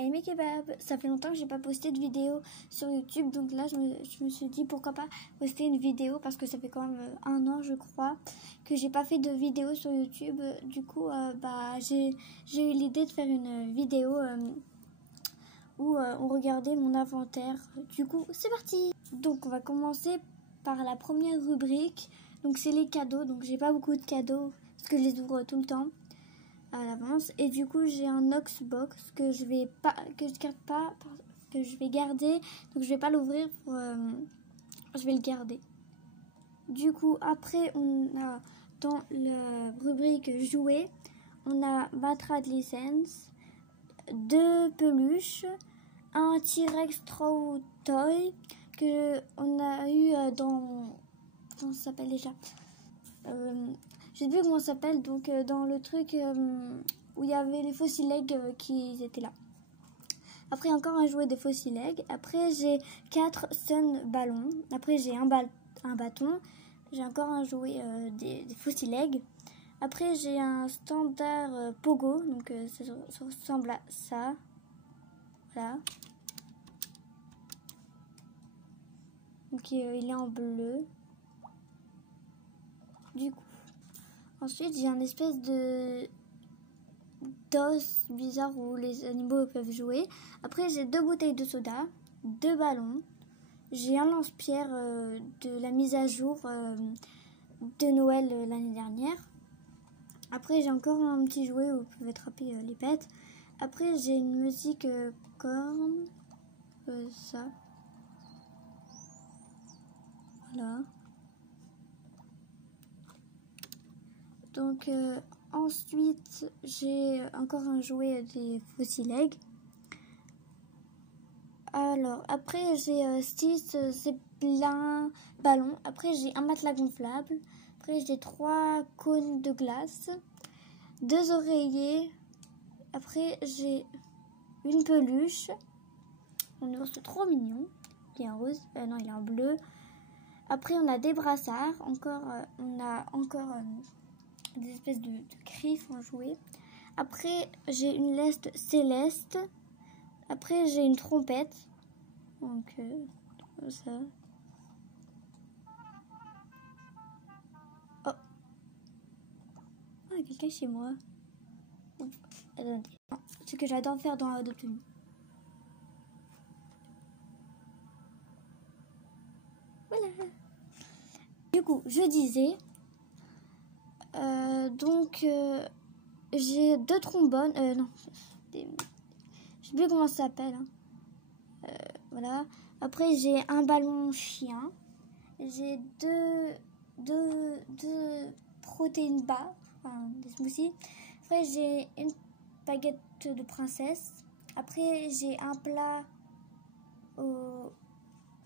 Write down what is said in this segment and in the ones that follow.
Aimé Kebab. Ça fait longtemps que j'ai pas posté de vidéo sur YouTube, donc là je me suis dit pourquoi pas poster une vidéo parce que ça fait quand même 1 an je crois que j'ai pas fait de vidéo sur YouTube. Du coup j'ai eu l'idée de faire une vidéo où on regardait mon inventaire. Du coup c'est parti. Donc on va commencer par la première rubrique. Donc c'est les cadeaux. Donc j'ai pas beaucoup de cadeaux parce que je les ouvre tout le temps à l'avance, et du coup j'ai un Oxbox que je vais garder, donc je vais pas l'ouvrir je vais le garder. Du coup après on a dans la rubrique jouets, on a Batra de licence, 2 peluches, un T-Rex Trow Toy que on a eu dans, comment ça s'appelle déjà, je sais plus comment ça s'appelle, donc dans le truc où il y avait les Fossileg qui étaient là. Après encore un jouet de Fossileg. Après j'ai 4 Sun ballons. Après j'ai un bâton. J'ai encore un jouet des Fossileg. Après j'ai un standard Pogo, donc ça ressemble à ça. Voilà. Donc il est en bleu. Du coup. Ensuite, j'ai un espèce d'os bizarre où les animaux peuvent jouer. Après, j'ai 2 bouteilles de soda, 2 ballons. J'ai un lance-pierre de la mise à jour de Noël l'année dernière. Après, j'ai encore un petit jouet où vous pouvez attraper les pets. Après, j'ai une musique corne. Ça. Voilà. Donc ensuite j'ai encore un jouet des Fossileg. Alors après j'ai 6 zeppelins ballons. Après j'ai un matelas gonflable. Après j'ai 3 cônes de glace, 2 oreillers. Après j'ai une peluche. On ours trop mignon. Il est en rose. Non, il est en bleu. Après on a des brassards. On a encore des espèces de griffes en jouet. Après j'ai une leste céleste. Après j'ai une trompette, donc comme ça. Oh, il y a quelqu'un chez moi. Attendez, ce que j'adore faire dans Adopte-nous. Voilà. Du coup je disais j'ai 2 trombones, non, je sais plus comment ça s'appelle, hein. Voilà. Après j'ai un ballon chien, j'ai deux protéines bars, enfin des smoothies. Après j'ai une baguette de princesse. Après j'ai un plat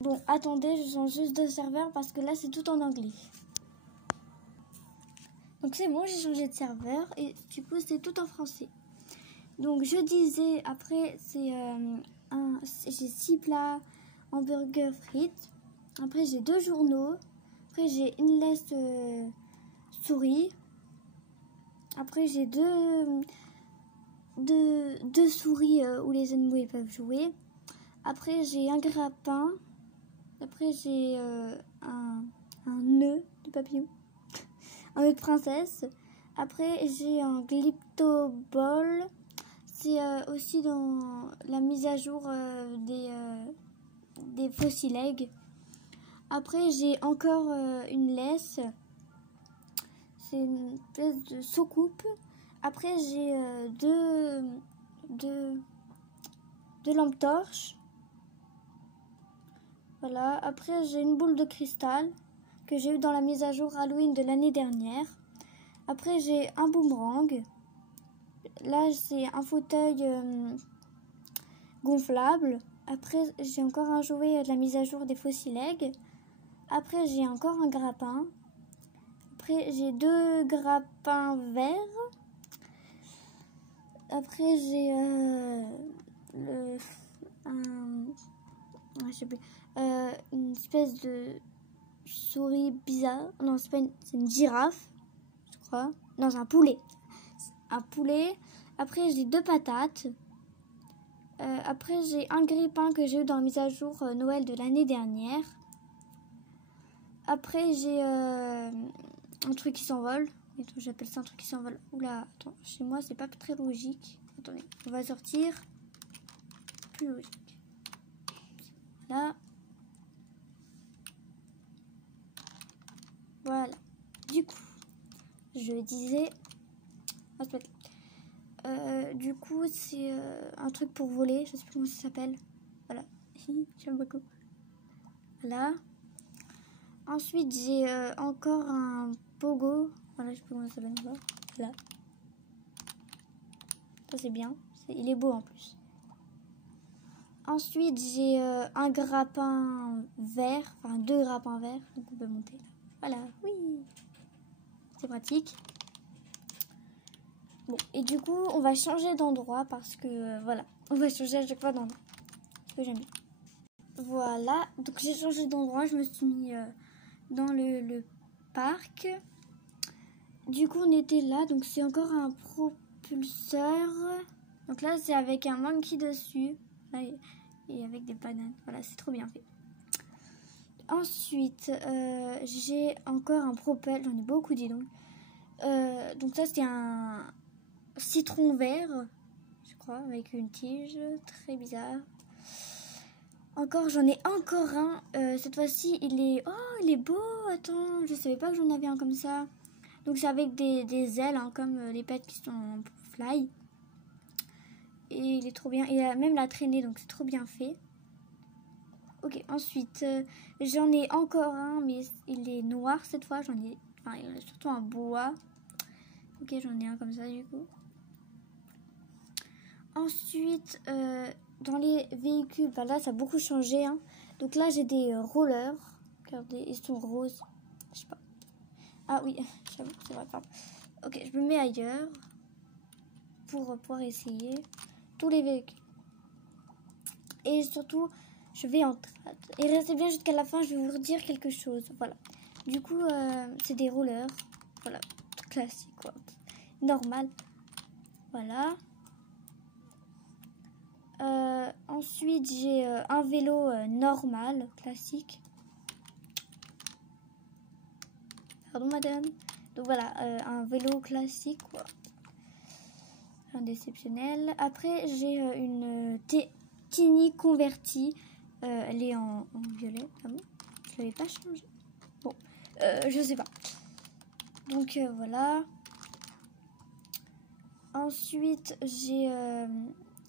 Bon, attendez, je change juste de serveur parce que là c'est tout en anglais. Donc c'est bon, j'ai changé de serveur et du coup c'est tout en français. Donc je disais, après j'ai 6 plats, hamburger, frites. Après j'ai 2 journaux. Après j'ai une leste souris. Après j'ai deux souris où les animaux peuvent jouer. Après j'ai un grappin. Après j'ai un nœud de papillon. Un nœud de princesse. Après j'ai un glyptoball. C'est aussi dans la mise à jour des Fossileg. Après j'ai encore une laisse. C'est une espèce de soucoupe. Après j'ai deux lampes torches. Voilà. Après j'ai une boule de cristal que j'ai eu dans la mise à jour Halloween de l'année dernière. Après j'ai un boomerang. Là c'est un fauteuil gonflable. Après j'ai encore un jouet de la mise à jour des Fossileg. Après j'ai encore un grappin. Après j'ai 2 grappins verts. Après j'ai je sais plus, une espèce de souris bizarre. Non, c'est pas c'est une girafe, je crois. Non, c'est un poulet. Un poulet. Après j'ai 2 patates. Après, j'ai un grippin que j'ai eu dans la mise à jour Noël de l'année dernière. Après, j'ai un truc qui s'envole. J'appelle ça un truc qui s'envole. Oula, attends, chez moi, c'est pas très logique. Attendez, on va sortir. Plus logique. Là. Voilà. Du coup, je disais... du coup, c'est un truc pour voler. Je sais plus comment ça s'appelle. Voilà. J'aime beaucoup. Voilà. Ensuite, j'ai encore un pogo. Voilà, je sais plus comment ça s'appelle. Voilà. Ça, c'est bien. Il est beau en plus. Ensuite, j'ai un grappin vert. Enfin, 2 grappins verts. Donc, on peut monter là. Voilà. Oui. C'est pratique. Bon, et du coup, on va changer d'endroit parce que, voilà, on va changer à chaque fois d'endroit. Ce que j'aime bien. Voilà, donc j'ai changé d'endroit, je me suis mis dans le parc. Du coup, on était là, donc c'est encore un propulseur. Donc là, c'est avec un monkey dessus. Là, et avec des bananes. Voilà, c'est trop bien fait. Ensuite, j'ai encore un propel, j'en ai beaucoup, dis donc. Donc ça, c'est un... citron vert, je crois, avec une tige, très bizarre. Encore, j'en ai encore un. Cette fois-ci, il est beau. Attends, je savais pas que j'en avais un comme ça. Donc c'est avec des ailes, hein, comme les pets qui sont en fly. Et il est trop bien. Il a même la traînée, donc c'est trop bien fait. Ok, ensuite, j'en ai encore un, mais il est noir cette fois. Il est surtout en bois. Ok, j'en ai un comme ça du coup. Ensuite, dans les véhicules, bah là ça a beaucoup changé. Hein. Donc là j'ai des rollers. Regardez, ils sont roses. Je sais pas. Ah oui, j'avoue, c'est vrai, pardon. Ok, je me mets ailleurs pour pouvoir essayer tous les véhicules. Et surtout, je vais en trad. Et restez bien jusqu'à la fin, je vais vous redire quelque chose. Voilà. Du coup, c'est des rollers. Voilà, classique quoi. Normal. Voilà. Ensuite, j'ai un vélo normal, classique. Pardon, madame. Donc voilà, un vélo classique, quoi. Indéceptionnel. Après, j'ai une Tiny convertie. Elle est en violet. Ah bon, je l'avais pas changé. Bon, je sais pas. Donc voilà. Ensuite, j'ai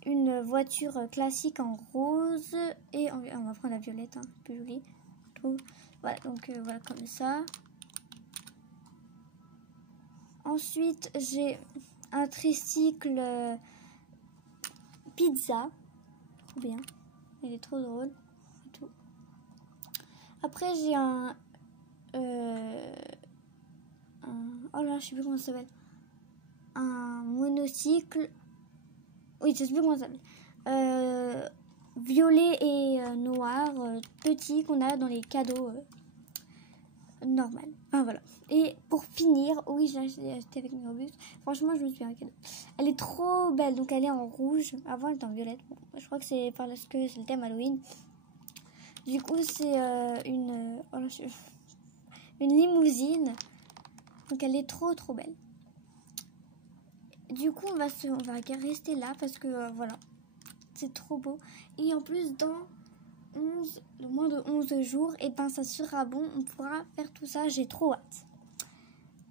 une voiture classique en rose et on va prendre la violette, hein, plus jolie, je trouve. Voilà, donc voilà comme ça. Ensuite, j'ai un tricycle pizza, trop bien, il est trop drôle et tout. Après, j'ai oh là, je sais plus comment ça s'appelle, un monocycle. Oui, je sais plus comment ça s'appelle. Violet et noir, petit, qu'on a dans les cadeaux normal. Enfin voilà. Et pour finir, oui, j'ai acheté avec mes Robux. Franchement, je me suis fait un cadeau. Elle est trop belle, donc elle est en rouge. Avant, elle était en violette. Bon, je crois que c'est parce que c'est le thème Halloween. Du coup, c'est une limousine. Donc elle est trop belle. Du coup, on va rester là parce que voilà, c'est trop beau. Et en plus, dans moins de 11 jours, et ben ça sera bon, on pourra faire tout ça. J'ai trop hâte.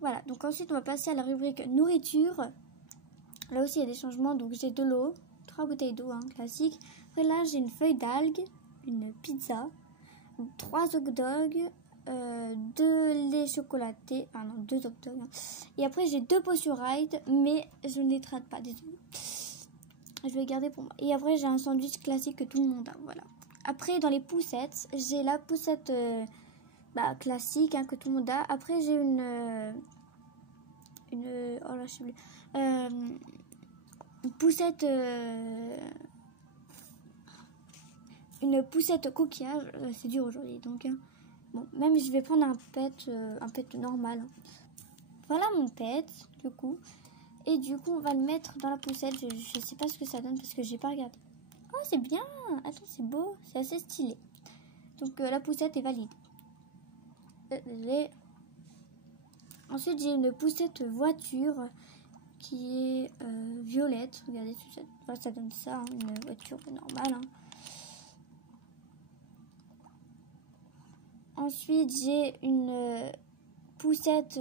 Voilà, donc ensuite, on va passer à la rubrique nourriture. Là aussi, il y a des changements. Donc j'ai de l'eau, 3 bouteilles d'eau, hein, classique. Après là, j'ai une feuille d'algue, une pizza, 3 hot dogs, 2 laits chocolatés, ah non, 2 hot dogs. Hein. Et après, j'ai 2 potions ride, mais je ne les traite pas, désolé. Je vais les garder pour moi. Et après, j'ai un sandwich classique que tout le monde a, voilà. Après, dans les poussettes, j'ai la poussette classique, hein, que tout le monde a. Après, j'ai une oh là, je sais plus. Une poussette coquillage. C'est dur aujourd'hui, donc... Hein. Bon, même je vais prendre un pet normal. Hein. Voilà mon pet, du coup. Et du coup, on va le mettre dans la poussette. Je sais pas ce que ça donne parce que j'ai pas regardé. Oh, c'est bien. Attends, c'est beau. C'est assez stylé. Donc, la poussette est valide. Ensuite, j'ai une poussette voiture qui est violette. Regardez, ça donne ça, hein, une voiture normale. Hein. Ensuite, j'ai une poussette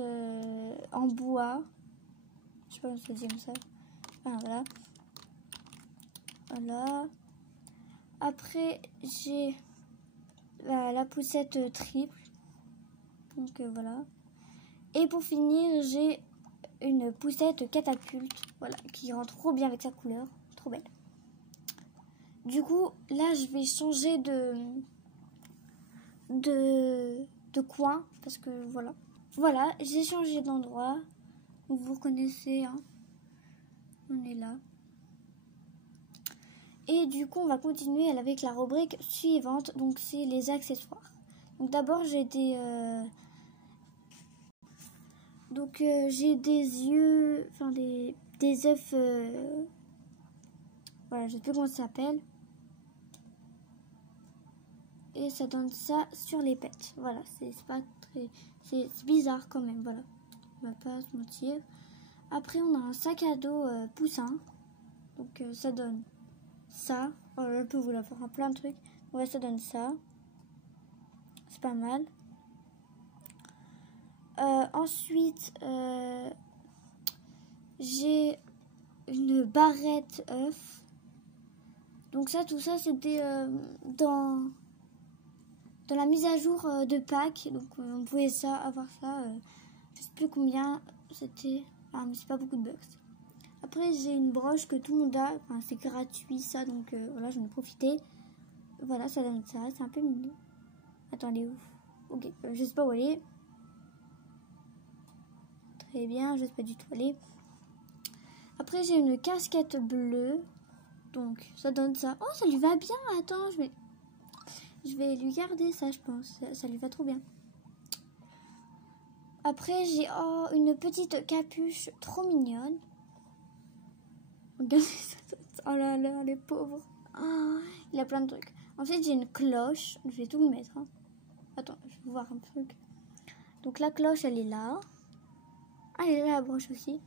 en bois. Je sais pas comment ça dit comme ça. Ah, voilà. Voilà. Après, j'ai la poussette triple. Donc voilà. Et pour finir, j'ai une poussette catapulte. Voilà, qui rend trop bien avec sa couleur. Trop belle. Du coup, là, je vais changer de coin. Parce que voilà. Voilà, j'ai changé d'endroit. Vous reconnaissez, hein. On est là. Et du coup, on va continuer avec la rubrique suivante. Donc, c'est les accessoires. Donc, d'abord, j'ai des... j'ai des yeux... Enfin, des œufs... Voilà, je sais plus comment ça s'appelle. Et ça donne ça sur les pets. Voilà, c'est pas très... C'est bizarre quand même, voilà. On va pas se mentir. Après, on a un sac à dos poussin. Donc, ça donne... ça, oh, je peux vous l'avoir plein de trucs. Ouais, ça donne ça. C'est pas mal. Ensuite, j'ai une barrette œuf. Donc ça, tout ça, c'était dans la mise à jour de Pâques. Donc on pouvait avoir ça. Je sais plus combien c'était. Ah, mais c'est pas beaucoup de bucks. Après, j'ai une broche que tout le monde a. Enfin, c'est gratuit ça, donc voilà, j'en ai profité. Voilà, ça donne ça. C'est un peu mignon. Attendez, où? Ok, je sais pas où elle est. Très bien, je sais pas du tout où elle est. Après, j'ai une casquette bleue. Donc, ça donne ça. Oh, ça lui va bien. Attends, je vais lui garder ça, je pense. Ça lui va trop bien. Après, j'ai une petite capuche trop mignonne. Regardez ça. Oh là là, les pauvres. Oh, il a plein de trucs. Ensuite, j'ai une cloche. Je vais tout lui mettre. Hein. Attends, je vais voir un truc. Donc, la cloche, elle est là. Ah, elle est là, la broche aussi.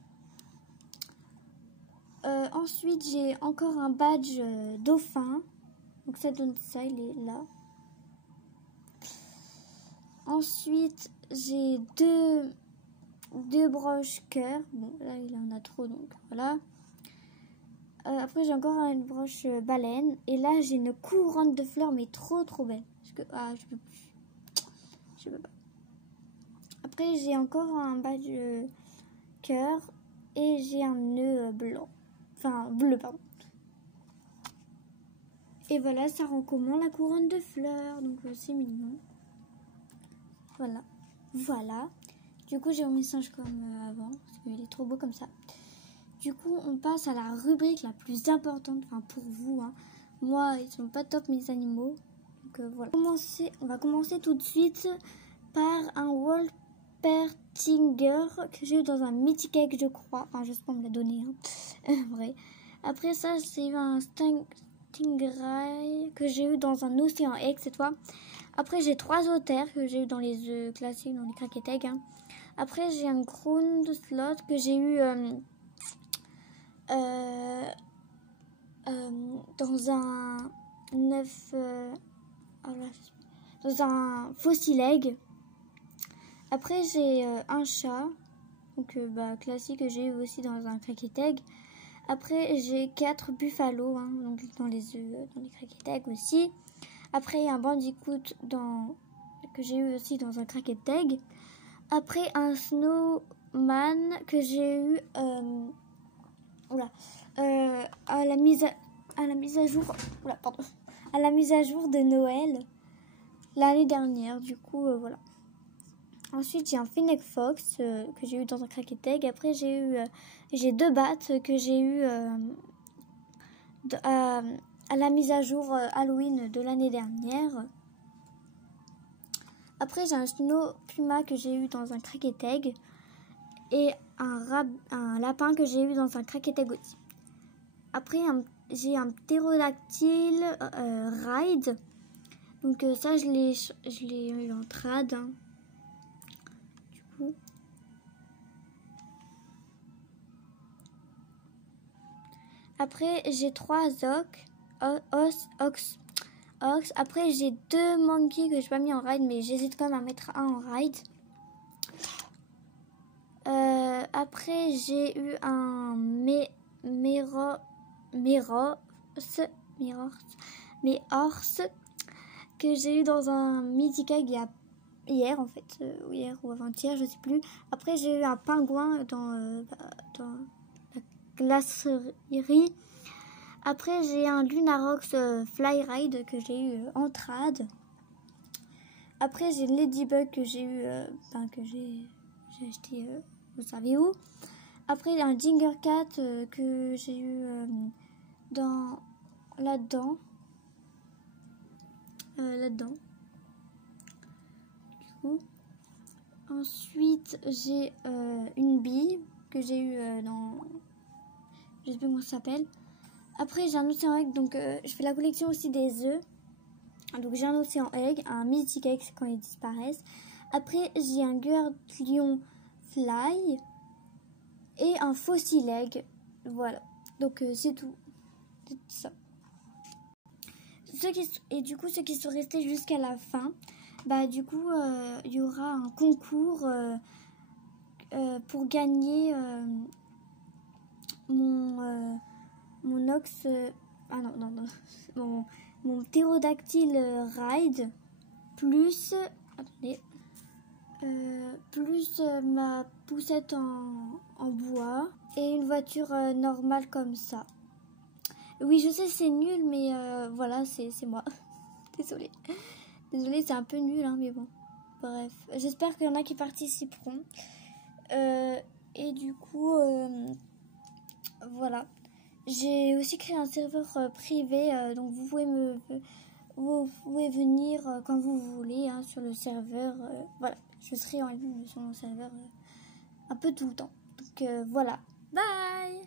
Ensuite, j'ai encore un badge dauphin. Donc, ça donne ça, il est là. Ensuite, j'ai deux broches cœur. Bon, là, il en a trop, donc voilà. Après, j'ai encore une broche baleine. Et là, j'ai une couronne de fleurs, mais trop belle. Parce que, je peux plus. Je peux pas. Après, j'ai encore un badge cœur. Et j'ai un nœud blanc. Enfin, bleu, pardon. Et voilà, ça rend comment la couronne de fleurs. Donc, c'est mignon. Voilà. Voilà. Du coup, j'ai remis le singe comme avant. Parce qu'il est trop beau comme ça. Du coup, on passe à la rubrique la plus importante. Enfin, pour vous. Hein. Moi, ils sont pas top, mes animaux. Donc, voilà. On va commencer tout de suite par un Wolpertinger que j'ai eu dans un Mythic Egg, je crois. Enfin, j'espère me la donner. Hein. Vrai. Après ça, c'est un Stingray que j'ai eu dans un Océan Egg cette fois. Après, j'ai 3 otters que j'ai eu dans les œufs classiques, dans les Cracket Egg. Hein. Après, j'ai un Ground Slot que j'ai eu dans un 9... dans un Fossil Egg. Après, j'ai un chat, donc classique, que j'ai eu aussi dans un Cracket Egg. Après, j'ai 4 buffalo, hein, donc dans les œufs, dans les Cracket Egg aussi. Après, il y a un bandicoot que j'ai eu aussi dans un Cracket Egg. Après, un snowman que j'ai eu à la mise à jour à la mise à jour de Noël l'année dernière. Du coup, voilà. Ensuite, j'ai un Fennec Fox que j'ai eu dans un Cracket Egg. Après, j'ai 2 bats que j'ai eu à la mise à jour Halloween de l'année dernière. Après, j'ai un Snow Puma que j'ai eu dans un Cracket Egg. Et un lapin que j'ai eu dans un Cracket Egg aussi. Après, un j'ai un ptérodactyle ride. Donc ça, je l'ai eu en trad. Hein. Du coup. Après, j'ai 3 ox. Après, j'ai 2 monkeys que je n'ai pas mis en ride, mais j'hésite quand même à mettre un en ride. Après, j'ai eu un Méhorse que j'ai eu dans un Mythica hier en fait, hier ou avant-hier, je sais plus. Après, j'ai eu un pingouin dans la glacerie. Après, j'ai un Lunarox Flyride que j'ai eu en trad. Après, j'ai Ladybug que j'ai eu, que j'ai acheté, vous savez où. Après, un Gingercat que j'ai eu là-dedans. Du coup. Ensuite, j'ai une bille que j'ai eu dans... Je sais plus comment ça s'appelle. Après, j'ai un océan egg, donc je fais la collection aussi des œufs. Donc, j'ai un océan egg, un mythic egg quand ils disparaissent. Après, j'ai un Gurdlion Fly et un fossil egg. Voilà. Donc, c'est tout. C'est ça. Et du coup, ceux qui sont restés jusqu'à la fin, bah, du coup, il y aura un concours pour gagner mon ox... mon ptérodactyle ride plus... Attendez. Plus ma poussette en bois et une voiture normale comme ça. Oui, je sais, c'est nul, mais voilà, c'est moi. Désolée. Désolée, c'est un peu nul, hein, mais bon. Bref, j'espère qu'il y en a qui participeront. Et du coup, voilà. J'ai aussi créé un serveur privé, donc vous pouvez venir quand vous voulez hein, sur le serveur. Voilà, je serai en ligne sur mon serveur un peu tout le temps. Donc voilà, bye!